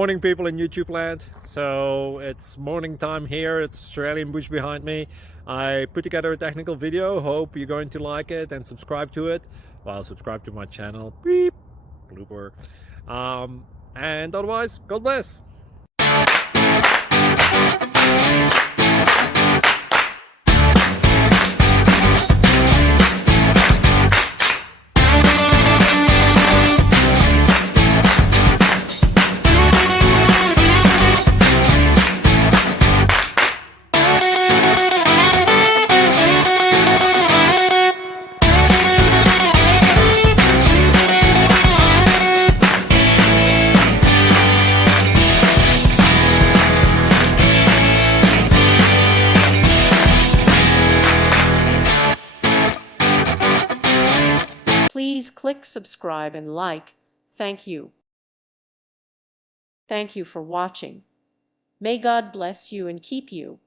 Morning, people in YouTube land. So it's morning time here. It's Australian bush behind me. I put together a technical video. Hope you're going to like it and subscribe to it. Well, subscribe to my channel. Beep. Blooper. And otherwise, God bless. Please click subscribe and like. Thank you. Thank you for watching. May God bless you and keep you.